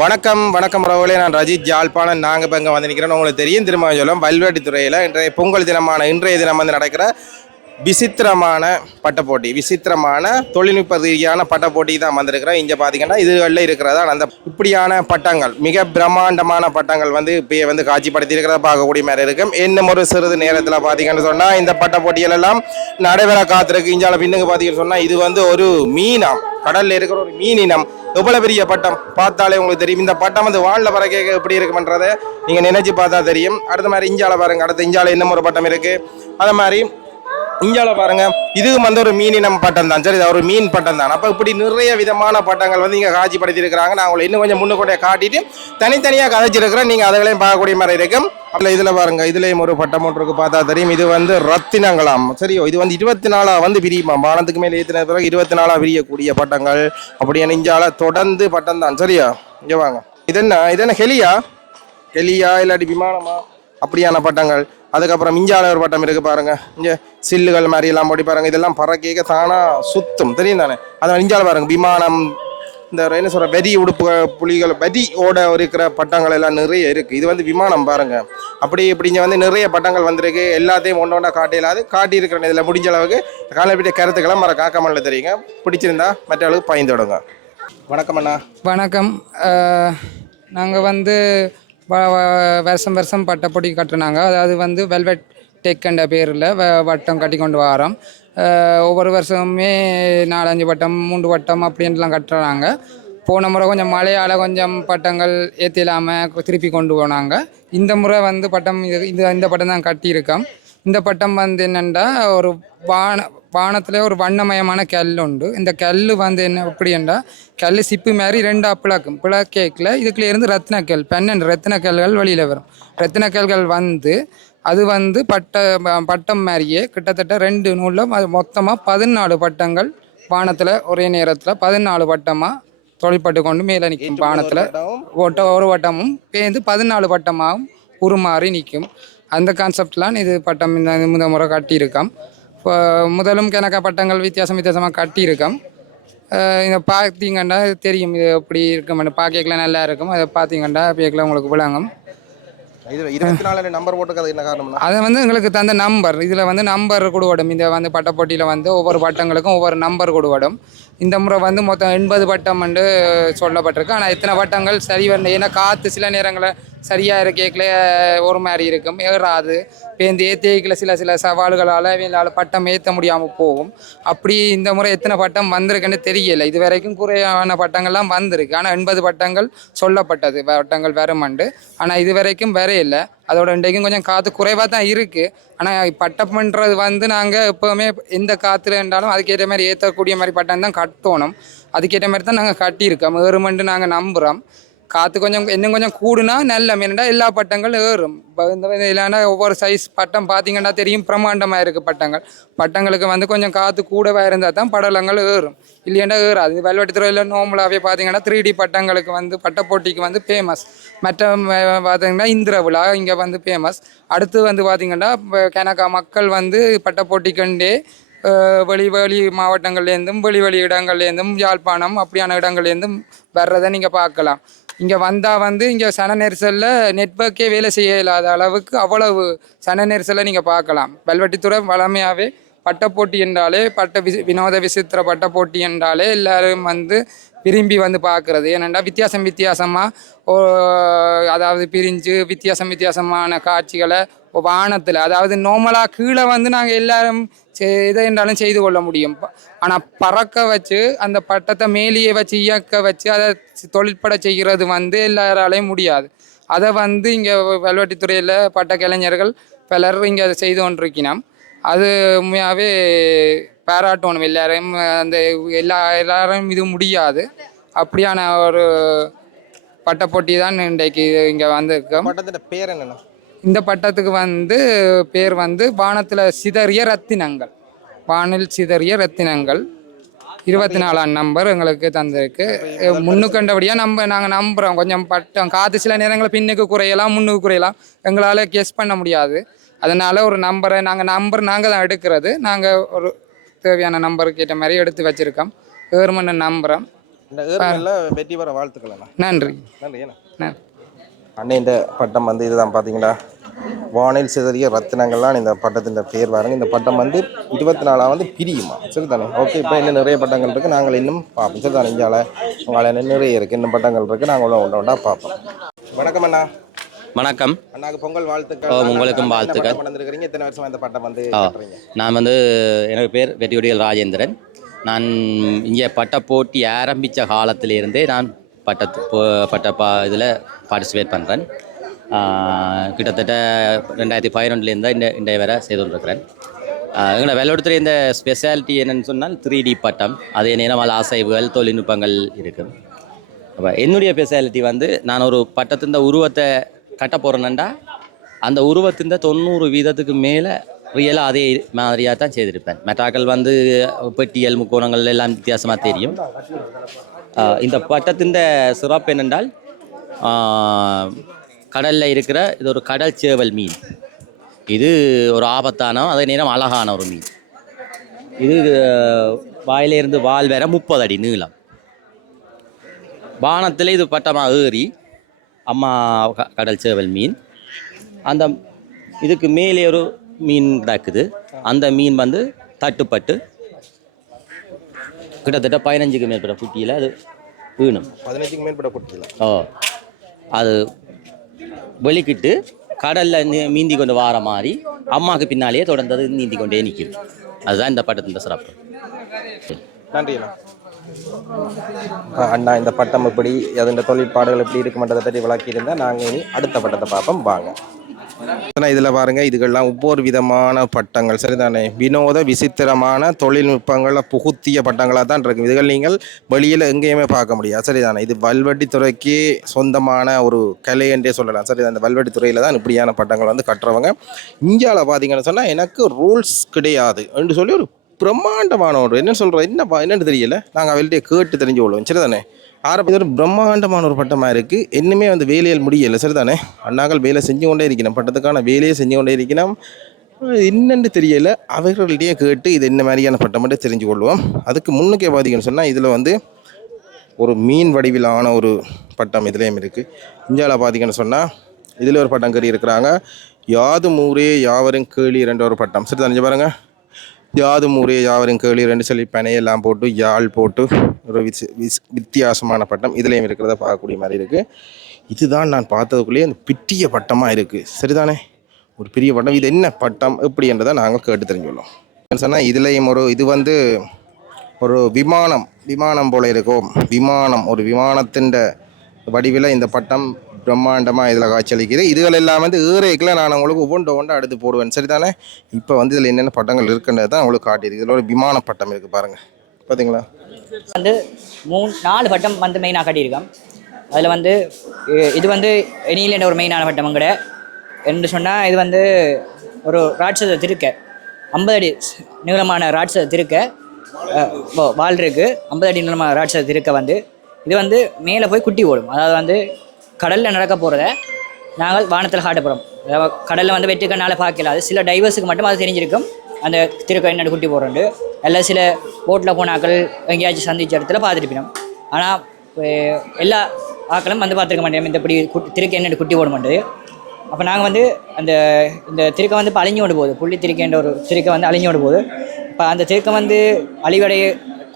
வணக்கம் வணக்கம் உறவுகளே. நான் ரஜித் ஜாழ்ப்பாணன் நாங்கள் இப்போ இங்கே வந்து நிற்கிறோம் உங்களுக்கு தெரியும். திரும்ப சொல்லும் வல்வெட்டித்துறையில் இன்றைய பொங்கல் தினமான இன்றைய தினம் வந்து நடக்கிற விசித்திரமான பட்டப்போட்டி. விசித்திரமான தொழில்நுட்ப ரீதியான பட்டப்போட்டி தான் வந்திருக்கிறோம். இங்கே பார்த்தீங்கன்னா இதுகளில் இருக்கிறதா அந்த இப்படியான பட்டங்கள் மிக பிரம்மாண்டமான பட்டங்கள் வந்து இப்போயே வந்து காட்சிப்படுத்தியிருக்கிறத பார்க்கக்கூடிய மாதிரி இருக்கும். இன்னும் ஒரு சிறிது நேரத்தில் பார்த்தீங்கன்னு சொன்னால் இந்த பட்ட போட்டிகள் எல்லாம் நடைபெற காத்திருக்கு. இஞ்சால பின்னுக்கு பார்த்தீங்கன்னு சொன்னால் இது வந்து ஒரு மீனாம் கடல்ல இருக்கிற ஒரு மீன் இனம் எவ்வளவு பெரிய பட்டம்? பார்த்தாலே உங்களுக்கு தெரியும். இந்த பட்டம் வந்து வானில் பறக்க எப்படி இருக்குமன்றதை நீங்க நினைச்சு பார்த்தா தெரியும். அடுத்த மாதிரி இஞ்சால பாருங்க. அடுத்த இஞ்சால இன்னும் ஒரு பட்டம் இருக்கு. அதே மாதிரி இந்தியாவில் பாருங்கள் இதுவும் வந்து ஒரு மீனினம் பட்டம் தான். சரி இது ஒரு மீன் பட்டம் தான். அப்போ இப்படி நிறைய விதமான பட்டங்கள் வந்து இங்கே காட்சிப்படுத்தியிருக்கிறாங்க. நான் உங்களை இன்னும் கொஞ்சம் முன்னுக்கூட காட்டிட்டு தனித்தனியாக கதைச்சிருக்கிறேன் நீங்கள் அதுகளையும் பார்க்கக்கூடிய மாதிரி இருக்கும். அதில் இதில் பாருங்கள் இதுலேயும் ஒரு பட்டம் ஒன்று இருக்குது பார்த்தா தெரியும் இது வந்து ரத்தினங்களாம். சரியோ இது வந்து இருபத்தி நாலா வந்து விரியுமா வானத்துக்கு மேலே ஏற்றின பிறகு இருபத்தி நாலாக விரியக்கூடிய பட்டங்கள். அப்படியே நெஞ்சால தொடர்ந்து பட்டம் தான். சரியா இங்கே வாங்க. இது என்ன இது என்ன ஹெலியா? ஹெலியா இல்லாட்டி விமானமா? அப்படியான பட்டங்கள். அதுக்கப்புறம் மிஞ்சால ஒரு பட்டம் இருக்கு பாருங்க. இங்கே சில்லுகள் மாதிரி எல்லாம் போட்டி பாருங்க. இதெல்லாம் பறக்க தானா சுத்தும். தெரியும் தானே? அதான் மிஞ்சால பாருங்க. விமானம் இந்த என்ன சொல்ற வெதி உடுப்பு புலிகள் வெதியோட இருக்கிற பட்டங்கள் எல்லாம் நிறைய இருக்கு. இது வந்து விமானம் பாருங்க. அப்படி இப்படிங்க வந்து நிறைய பட்டங்கள் வந்திருக்கு. எல்லாத்தையும் ஒன்று ஒன்றா காட்டிடலாது காட்டி இதில் முடிஞ்ச அளவுக்கு காலப்பிட்ட கருத்துக்களை மற காக்கமல்ல தெரியுங்க. பிடிச்சிருந்தா மற்றவர்களுக்கு பயந்து விடுங்க வணக்கம் அண்ணா. வணக்கம். நாங்கள் வந்து வருஷம் வருஷம் பட்டப்பொடி கட்டுனாங்க. அதாவது வந்து வெல்வெட் டெக் என்ற பேரில் வ வட்டம் கட்டி கொண்டு வரோம். ஒவ்வொரு வருஷமுமே நாலஞ்சு வட்டம் மூன்று வட்டம் அப்படின்ட்டுலாம் கட்டுறாங்க. போன முறை கொஞ்சம் மழையால் கொஞ்சம் பட்டங்கள் ஏற்றிடாமல் திருப்பி கொண்டு போனாங்க. இந்த முறை வந்து பட்டம் இது இந்த இந்த பட்டம் தான் கட்டியிருக்கோம். இந்த பட்டம் வந்து என்னென்னா ஒரு வான வானத்தில் ஒரு வண்ணமயமான கல் உண்டு இந்த கல் வந்து என்ன எப்படின்னா கல் சிப்பு மாதிரி ரெண்டாக பிளக்கும் பிளக்கேக்கில் இதுக்குள்ள இருந்து ரத்தினக்கல் பன்னெண்டு ரத்தினக்கல்கள் வெளியில் வரும். ரத்தினக்கல்கள் வந்து அது வந்து பட்ட பட்டம் மாதிரியே கிட்டத்தட்ட ரெண்டு நூலில் மொத்தமாக பதினாலு பட்டங்கள் வானத்தில் ஒரே நேரத்தில் பதினாலு பட்டமாக தொழிற்பட்டு கொண்டு மேலே நிற்கும் வானத்தில். ஒட்ட ஒரு வட்டமும் பேர்ந்து பதினாலு வட்டமாகவும் உருமாறி நிற்கும். அந்த கான்செப்ட்லாம் இது பட்டம் இந்த முத முறை கட்டியிருக்கோம். இப்போ முதலும் கணக்கா பட்டங்கள் வித்தியாசம் வித்தியாசமாக கட்டியிருக்கோம். இதை பார்த்தீங்கன்னா தெரியும். இது எப்படி இருக்கும் பார்க்கல நல்லா இருக்கும். அதை பார்த்தீங்கன்னா பேக்கில் உங்களுக்கு விளங்கும். அதை வந்து எங்களுக்கு தந்த நம்பர் இதில் வந்து நம்பர் கொடுவடும் இந்த வந்து பட்டப்போட்டியில் வந்து ஒவ்வொரு பட்டங்களுக்கும் ஒவ்வொரு நம்பர் கொடுவடும் இந்த முறை வந்து மொத்தம் எண்பது பட்டம் வந்து சொல்லப்பட்டிருக்கு. ஆனால் இத்தனை பட்டங்கள் சரி வரல. ஏன்னா காற்று சில நேரங்களில் சரியாக இருக்கேக்கில் ஒரு மாதிரி இருக்கும். ஏறாது. பேருந்து ஏற்றிக்கல சில சில சவால்களால் இவங்களால் பட்டம் ஏற்ற முடியாமல் போகும். அப்படி இந்த முறை எத்தனை பட்டம் வந்திருக்குன்னு தெரியல. இது வரைக்கும் குறையான பட்டங்கள்லாம் வந்திருக்கு. ஆனால் எண்பது பட்டங்கள் சொல்லப்பட்டது. பட்டங்கள் வருமண்டு. ஆனால் இது வரைக்கும் வரையில்லை அதோட இன்றைக்கும் கொஞ்சம் காற்று குறைவாக தான் இருக்குது ஆனால் பட்டம் பண்ணுறது வந்து நாங்கள் எப்போவுமே எந்த காற்றுல இருந்தாலும் அதுக்கேற்ற மாதிரி ஏற்றக்கூடிய மாதிரி பட்டம் தான் கட்டணும். அதுக்கேற்ற மாதிரி தான் நாங்கள் கட்டியிருக்கோம். ஏறுமண்டு நாங்கள் நம்புகிறோம் காற்று கொஞ்சம் இன்னும் கொஞ்சம் கூடுனா நல்ல மீனண்டா எல்லா பட்டங்களும் ஏறும். இல்லைன்னா ஒவ்வொரு சைஸ் பட்டம் பார்த்தீங்கன்னா தெரியும் பிரம்மாண்டமாக இருக்குது பட்டங்கள். பட்டங்களுக்கு வந்து கொஞ்சம் காற்று கூடவாக இருந்தால் தான் படலங்கள் ஏறும். இல்லையாண்டா ஏறாது. வெல்வெட்டுத்துறையில் நோம்பலாகவே பார்த்தீங்கன்னா த்ரீ டி பட்டங்களுக்கு வந்து பட்டப்போட்டிக்கு வந்து ஃபேமஸ் மற்ற பார்த்தீங்கன்னா இந்திர விழா இங்கே வந்து ஃபேமஸ் அடுத்து வந்து பார்த்தீங்கன்னா கனகா மக்கள் வந்து பட்டப்போட்டிக்கண்டே அஹ் வெளி வெளி மாவட்டங்கள்லேருந்தும் வெளி வெளி இடங்கள்லேருந்தும் யாழ்ப்பாணம் அப்படியான இடங்கள்லேருந்தும் வர்றதை நீங்கள் பார்க்கலாம். இங்கே வந்தால் வந்து இங்கே சன நெரிசலில் நெட்வொர்க்கே வேலை செய்ய இல்லாத அளவுக்கு அவ்வளவு சன நெரிசலை நீங்கள் பார்க்கலாம். வெல்வெட்டித்துறை வளமையாகவே பட்டப்போட்டி என்றாலே பட்ட விசி வினோத விசித்திர பட்டப்போட்டி என்றாலே எல்லோரும் வந்து விரும்பி வந்து பார்க்குறது. ஏனெண்டா வித்தியாசம் வித்தியாசமாக அதாவது பிரிஞ்சு வித்தியாசம் வித்தியாசமான காட்சிகளை வானத்தில் அதாவது நார்மலாக கீழே வந்து நாங்கள் எல்லாரும் எதை என்றாலும் செய்து கொள்ள முடியும். ஆனால் பறக்க வச்சு அந்த பட்டத்தை மேலேயே வச்சு இயக்க வச்சு அதை தொழிற்பட செய்கிறது வந்து எல்லாராலையும் முடியாது. அதை வந்து இங்கே வல்வெட்டித்துறையில் பட்ட கலைஞர்கள் பலர் இங்கே அதை செய்து கொண்டிருக்கிறோம் அது உண்மையாகவே பாராட்டணும் எல்லாரையும் அந்த எல்லா எல்லாரும் இது முடியாது. அப்படியான ஒரு பட்டப்போட்டி தான் இன்றைக்கு இங்கே வந்திருக்கோம். பட்டத்தோட பேர் என்னென்ன? இந்த பட்டத்துக்கு வந்து பேர் வந்து வானத்தில் சிதறிய ரத்தினங்கள். வானில் சிதறிய ரத்தினங்கள். இருபத்தி நாலாம் நம்பர் எங்களுக்கு தந்திருக்கு. முன்னுக்கண்டபடியாக நம்ம நாங்கள் நம்புகிறோம் கொஞ்சம் பட்டம் காற்று சில நேரங்களில் பின்னுக்கு குறையலாம் முன்னுக்கு குறையலாம். எங்களால் கெஸ் பண்ண முடியாது. அதனால் ஒரு நம்பரை நாங்கள் நம்பர் நாங்கள் தான் எடுக்கிறது. நாங்கள் ஒரு தேவையான நம்பருக்கு ஏற்ற மாதிரி எடுத்து வச்சுருக்கோம். கவர்மெண்ட் நம்புகிறோம் வெற்றி பெற வாழ்த்துக்கள் நன்றி. நன்றி. இந்த பட்டம் வந்து இதுதான் பார்த்தீங்களா? வானில் சிதறிய ரத்தினங்கள்லாம் இந்த பட்டத்தின் பேர் பாருங்க. இந்த பட்டம் வந்து இருபத்தி நாலாம் வந்து பிரியுமா? சரி தானே ஓகே இப்போ இன்னும் நிறைய பட்டங்கள் இருக்குது நாங்கள் இன்னும் பார்ப்போம். சரி தானே இந்தியாவில் உங்களால் இன்னும் நிறைய இருக்குது இன்னும் பட்டங்கள் இருக்குது நாங்கள் ஒன்றா ஒன்றா பார்ப்போம். வணக்கம் அண்ணா. வணக்கம். அண்ணாக்கு பொங்கல் வாழ்த்துக்கள். உங்களுக்கும் வாழ்த்துக்கள். வந்திருக்கிறீங்க? எத்தனை வருஷமா இந்த பட்டம் வந்து நான் வந்து எனக்கு பேர் வெற்றியுடிகள் ராஜேந்திரன். நான் இங்கே பட்ட போட்டி ஆரம்பித்த காலத்திலிருந்தே நான் பட்டத்து பட்ட பா இதில் பார்ட்டிசிபேட் பண்ணுறேன் கிட்டத்தட்ட ரெண்டாயிரத்தி பதினொன்றுலேருந்து இந்த இன்றைய வரை செய்து கொண்டிருக்கிறேன் எங்களை வெள்ளோடத்துல இந்த ஸ்பெஷாலிட்டி என்னென்னு சொன்னால் த்ரீ டி பட்டம். அதே நேரம் அசைவுகள் தொழில்நுட்பங்கள் இருக்குது அப்போ என்னுடைய ஸ்பெஷாலிட்டி வந்து நான் ஒரு பட்டத்தின் உருவத்தை கட்ட போகிறேன்னா அந்த உருவத்தின் தொண்ணூறு வீதத்துக்கு மேலே ரியலாக அதே மாதிரியாக தான் செய்திருப்பேன் மெட்டாக்கள் வந்து பெட்டியல் முக்கோணங்கள் எல்லாம் வித்தியாசமாக தெரியும். இந்த பட்டத்தின் சிறப்பு என்னென்றால் கடலில் இருக்கிற இது ஒரு கடல் சேவல் மீன். இது ஒரு ஆபத்தான அதே நேரம் அழகான ஒரு மீன். இது வாயிலிருந்து வால் வேற முப்பது அடி நீளம். வானத்தில் இது பட்டமாக ஏறி அம்மா கடல் சேவல் மீன். அந்த இதுக்கு மேலே ஒரு மீன் கிடக்குது. அந்த மீன் வந்து தட்டுப்பட்டு கிட்டத்தட்ட பதினஞ்சுக்கு மேற்பட்ட குட்டியில் அது வீணும். பதினஞ்சுக்கு மேற்பட்ட குட்டியில். ஓ அது வெளிக்கிட்டு கடலில் மீந்தி கொண்டு வார மாதிரி அம்மாவுக்கு பின்னாலேயே தொடர்ந்து அது நீந்தி கொண்டே நிற்கும் அதுதான் இந்த பட்டத்தின் சிறப்பு. நன்றி அண்ணா. இந்த பட்டம் எப்படி அதன் தொழிற்பாடுகள் எப்படி இருக்குமன்றதை பற்றி விளக்கியிருந்தால் நாங்கள் இனி அடுத்த பட்டத்தை பார்ப்போம். வாங்க. இதில் பாருங்க இதுகள்லாம் ஒவ்வொரு விதமான பட்டங்கள். சரிதானே? வினோத விசித்திரமான தொழில்நுட்பங்களை புகுத்திய பட்டங்களாக தான் இருக்கும். இதுகள் நீங்கள் வெளியில் எங்கேயுமே பார்க்க முடியாது. சரிதானே? இது வல்வெட்டி துறைக்கு சொந்தமான ஒரு கலை என்றே சொல்லலாம். சரிதான்? அந்த வல்வெட்டி துறையில் தான் இப்படியான பட்டங்கள் வந்து கட்டுறவங்க இந்தியாவில் பார்த்தீங்கன்னு சொன்னால் எனக்கு ரூல்ஸ் கிடையாது என்று சொல்லி ஒரு பிரம்மாண்டமான ஒரு என்ன சொல்கிறோம் என்ன என்னென்னு தெரியல. நாங்கள் அவள்கிட்ட கேட்டு தெரிஞ்சு கொள்வோம் சரிதானே? ஆரம்பத்தில் ஒரு பிரம்மாண்டமான ஒரு பட்டமாக இருக்குது இன்னுமே வந்து வேலையில் முடியலை. சரிதானே? அண்ணாக்கள் வேலை செஞ்சு கொண்டே இருக்கணும். பட்டத்துக்கான வேலையை செஞ்சு கொண்டே இருக்கணும். என்னென்னு தெரியலை. அவர்கள்டையே கேட்டு இது என்ன மாதிரியான பட்டம் மட்டும் தெரிஞ்சு கொள்வோம். அதுக்கு முன்னுக்கே பார்த்தீங்கன்னு சொன்னால் இதில் வந்து ஒரு மீன் வடிவிலான ஒரு பட்டம் இதுலேயும் இருக்குது இந்தியாவில் பார்த்தீங்கன்னு சொன்னால் இதில் ஒரு பட்டம் கறி இருக்கிறாங்க யாது மூரே யாவரும் கேளி ரெண்டு ஒரு பட்டம். சரி தெரிஞ்சு பாருங்கள் யாதும் ஊரே யாவரும் கேளி ரெண்டு சொல்லி பனையெல்லாம் போட்டு யாழ் போட்டு ஒரு விசி விஸ் வித்தியாசமான பட்டம். இதுலேயும் இருக்கிறத பார்க்கக்கூடிய மாதிரி இருக்குது இதுதான் நான் பார்த்ததுக்குள்ளேயே அந்த பிட்டிய பட்டமாக இருக்குது சரிதானே? ஒரு பெரிய பட்டம். இது என்ன பட்டம்? எப்படின்றதை நாங்கள் கேட்டு தெரிஞ்சுள்ளோம். சொன்னால் இதுலேயும் ஒரு இது வந்து ஒரு விமானம் விமானம் போல இருக்கும். விமானம் ஒரு விமானத்தின் வடிவில் இந்த பட்டம் பிரம்மாண்டமாக இதில் காட்சியளிக்குது. இதுகள் எல்லாம் வந்து ஈரேக்கில் நான் உங்களுக்கு ஒவ்வொன்று ஒவ்வொன்றா அடுத்து போடுவேன். சரிதானே? இப்போ வந்து இதில் என்னென்ன பட்டங்கள் இருக்குன்றது தான் உங்களுக்கு காட்டியிருக்கு இதில் ஒரு விமான பட்டம் இருக்குது பாருங்கள் பார்த்தீங்களா வந்து மூணு நாலு பட்டம் வந்து மெயினாக கட்டியிருக்கோம். அதில் வந்து இது வந்து இனியில ஒரு மெயினான பட்டம் கூட என்று சொன்னால் இது வந்து ஒரு ராட்சத திருக்க. ஐம்பது அடி நீளமான ராட்சத திருக்க வா- வால் ஐம்பது அடி நீளமான ராட்சத திருக்க வந்து. இது வந்து மேலே போய் குட்டி ஓடும். அதாவது வந்து கடலில் நடக்க போகிறத நாங்கள் வானத்தில் காட்ட கடலில் வந்து வெற்றி பார்க்கல. அது சில டைவர்ஸுக்கு மட்டும் அது தெரிஞ்சிருக்கும். அந்த திருக்க என்னென்ன குட்டி போடுறோண்டு எல்லாம் சில போட்டில் போனாக்கள் எங்கேயாச்சும் சந்திச்ச இடத்துல பார்த்துருப்பினோம். ஆனால் எல்லா ஆக்களும் வந்து பார்த்துருக்க மாட்டேன் இந்த இப்படி குட்டி திருக்க என்னென்ன குட்டி போட மாட்டேது அப்போ நாங்கள் வந்து அந்த இந்த திருக்கை வந்து இப்போ அழிஞ்சு கொண்டு போகுது. புள்ளி திருக்கன்ற ஒரு திருக்கை வந்து அழிஞ்சு கொண்டு போகுது. இப்போ அந்த திருக்கம் வந்து அழிவடைய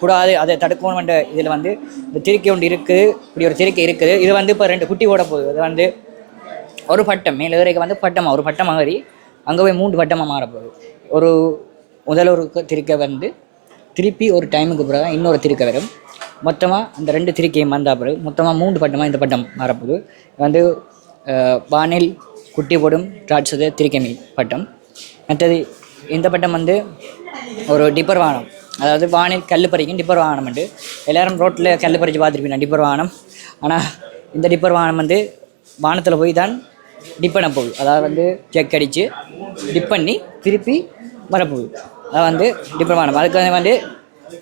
கூடாது அதை தடுக்கணும்ன்ற இதில் வந்து இந்த திருக்கை ஒன்று இருக்குது இப்படி ஒரு திருக்கை இருக்குது. இது வந்து இப்போ ரெண்டு குட்டி ஓட போகுது. இது வந்து ஒரு பட்டம் மேலே வந்து பட்டமாக ஒரு பட்டம் மாறி அங்கே போய் மூன்று பட்டமாக மாறப்போகுது ஒரு முதல் ஒரு திருக்கை வந்து திருப்பி ஒரு டைமுக்கு பிறகு இன்னொரு திருக்கை வரும். மொத்தமாக அந்த ரெண்டு திருக்கையும் வந்த பிறகு மொத்தமாக மூன்று பட்டமாக இந்த பட்டம் மாறப்போகுது இது வந்து வானில் குட்டி போடும் ராட்சத திருக்கை மீன் பட்டம். மற்றது இந்த பட்டம் வந்து ஒரு டிப்பர் வானம். அதாவது வானில் கல் பறிக்கும் டிப்பர் வாகனம் உண்டு. எல்லாரும் ரோட்டில் கல் பறித்து பார்த்துருப்பீங்க டிப்பர் வாகனம்? ஆனால் இந்த டிப்பர் வாகனம் வந்து வானத்தில் போய் தான் டிப் போகுது. அதாவது வந்து செக் அடித்து டிப் பண்ணி திருப்பி வரப்போகுது. அதாவது வந்து டிப்பர் வாகனம். அதுக்கு வந்து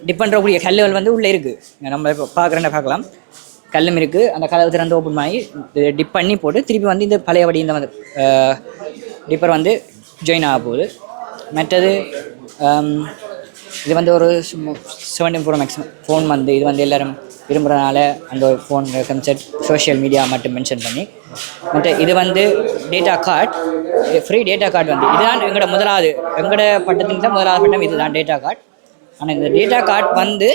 டிப் பண்ணுறக்கூடிய கல்லுகள் வந்து உள்ளே இருக்குது நம்ம இப்போ பார்க்குறேன்னு பார்க்கலாம். கல்லும் இருக்குது அந்த கதவு திறந்து ஓப்பன் பண்ணி டிப் பண்ணி போட்டு திருப்பி வந்து இந்த பழைய வடி இந்த வந்து டிப்பர் வந்து ஜாயின் ஆக போகுது. மற்றது இது வந்து ஒரு செவன்டீன் ப்ரோ மேக்ஸிமம் ஃபோன் வந்து இது வந்து எல்லோரும் விரும்புகிறனால அந்த ஒரு ஃபோன் கன்செப்ட் சோஷியல் மீடியா மட்டும் மென்ஷன் பண்ணி மற்ற இது வந்து data card free data card வந்து இதுதான் எங்களோட முதலாவது எங்களோட பட்டத்தின் தான் முதலாவது பட்டம் இதுதான் டேட்டா கார்டு ஆனால் இந்த டேட்டா கார்டு வந்து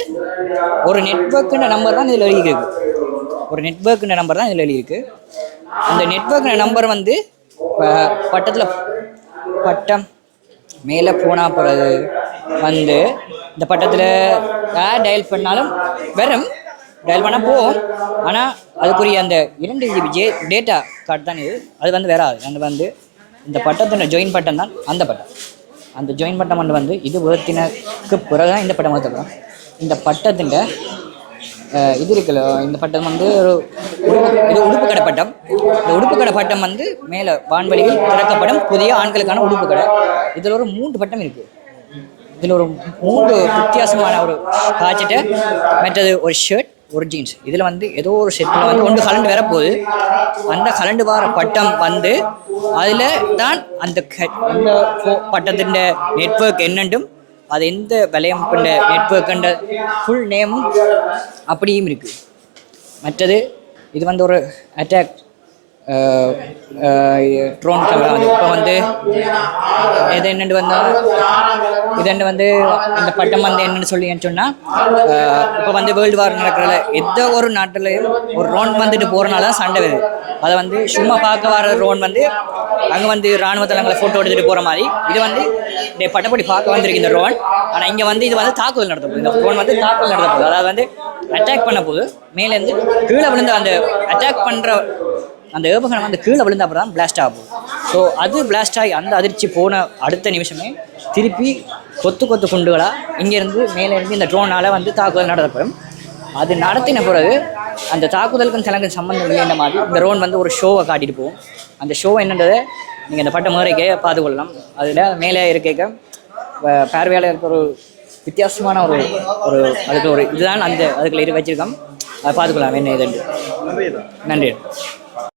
ஒரு நெட்ஒர்க்குன்ற நம்பர் தான் இதில் எழுதியிருக்கு. ஒரு நெட்ஒர்க்குன்ற நம்பர் தான் இதில் எழுதியிருக்கு. அந்த நெட்ஒர்க்குன்ற நம்பர் வந்து பட்டத்தில் பட்டம் மேலே போனால் போகிறது வந்து இந்த பட்டத்தில் யார் டயல் பண்ணாலும் வெறும் டயல் பண்ணால் போகும். ஆனால் அதுக்குரிய அந்த இரண்டு ஜிபி ஜே டேட்டா கார்டு தான் இது. அது வந்து வராது அது வந்து இந்த பட்டத்தின ஜாயின் பட்டம் தான் அந்த பட்டம். அந்த ஜாயின் பட்டம் வந்து வந்து இது உயர்த்தினக்கு பிறகு தான் இந்த பட்டம் உயர்த்தப்படும் இந்த பட்டத்தின் இது இருக்குல்ல இந்த பட்டம் வந்து ஒரு உடுப்பு இது உடுப்பு கடை பட்டம். இந்த உடுப்பு கடை பட்டம் வந்து மேலே வான்வெளியில் திறக்கப்படும் புதிய ஆண்களுக்கான உடுப்பு கடை. இதில் ஒரு மூன்று பட்டம் இருக்குது இதில் ஒரு மூன்று வித்தியாசமான ஒரு காய்ச்சிட்டு மற்றது ஒரு ஷர்ட் ஒரு ஜீன்ஸ் இதில் வந்து ஏதோ ஒரு செட்டில் வந்து ஒன்று கலண்டு வரப்போகுது. அந்த கலண்டு வார பட்டம் வந்து அதில் தான் அந்த அந்த ஃபோ- பட்டத்தின் நெட்வொர்க் என்னண்டும் அது எந்த விலையம் கொண்ட நெட்வொர்க்குன்ற ஃபுல் நேமும் அப்படியும் இருக்குது மற்றது இது வந்து ஒரு அட்டாக் ட்ரோன் கேமரா வந்து. இப்போ வந்து இது என்னென்னு வந்தால் இது என்ன வந்து இந்த பட்டம் வந்து என்னென்னு சொல்லி சொன்னால் இப்போ வந்து வேர்ல்டு வார் நடக்கிறதுல எந்த ஒரு நாட்டிலையும் ஒரு ரோன் வந்துட்டு போகிறனால தான் சண்டை வருது. அதை வந்து சும்மா பார்க்க வர ரோன் வந்து அங்கே வந்து இராணுவ தளங்களை ஃபோட்டோ எடுத்துகிட்டு போகிற மாதிரி. இது வந்து இந்த பட்டப்படி பார்க்க வந்திருக்கு இந்த ரோன் ஆனால் இங்கே வந்து இது வந்து தாக்குதல் நடத்த போகுது. இந்த ரோன் வந்து தாக்குதல் நடத்த போகுது. அதாவது வந்து அட்டாக் பண்ண போகுது. மேலேருந்து கீழே விழுந்து அந்த அட்டாக் பண்ணுற அந்த ஏவுகணை வந்து கீழே விழுந்த அப்புறம் தான் பிளாஸ்ட் ஆகும். ஸோ அது பிளாஸ்ட் ஆகி அந்த அதிர்ச்சி போன அடுத்த நிமிஷமே திருப்பி கொத்து கொத்து குண்டுகளாக இங்கேருந்து மேலே இருந்து இந்த ட்ரோனால் வந்து தாக்குதல் நடத்தப்படும். அது நடத்தின பிறகு அந்த தாக்குதலுக்கும் சிலங்கு சம்மந்தம் இல்லைன்ற மாதிரி இந்த ட்ரோன் வந்து ஒரு ஷோவை காட்டிட்டு போகும். அந்த ஷோ என்னன்றதை நீங்கள் இந்த பட்ட முறைக்கே பார்த்துக்கொள்ளலாம். அதில் மேலே இருக்க வ- ஒரு வித்தியாசமான ஒரு ஒரு அதுக்கு ஒரு இதுதான் அந்த அதுக்குள்ள இது வச்சிருக்கோம். அதை பார்த்துக்கலாம் என்ன இதுன்ட்டு நன்றி.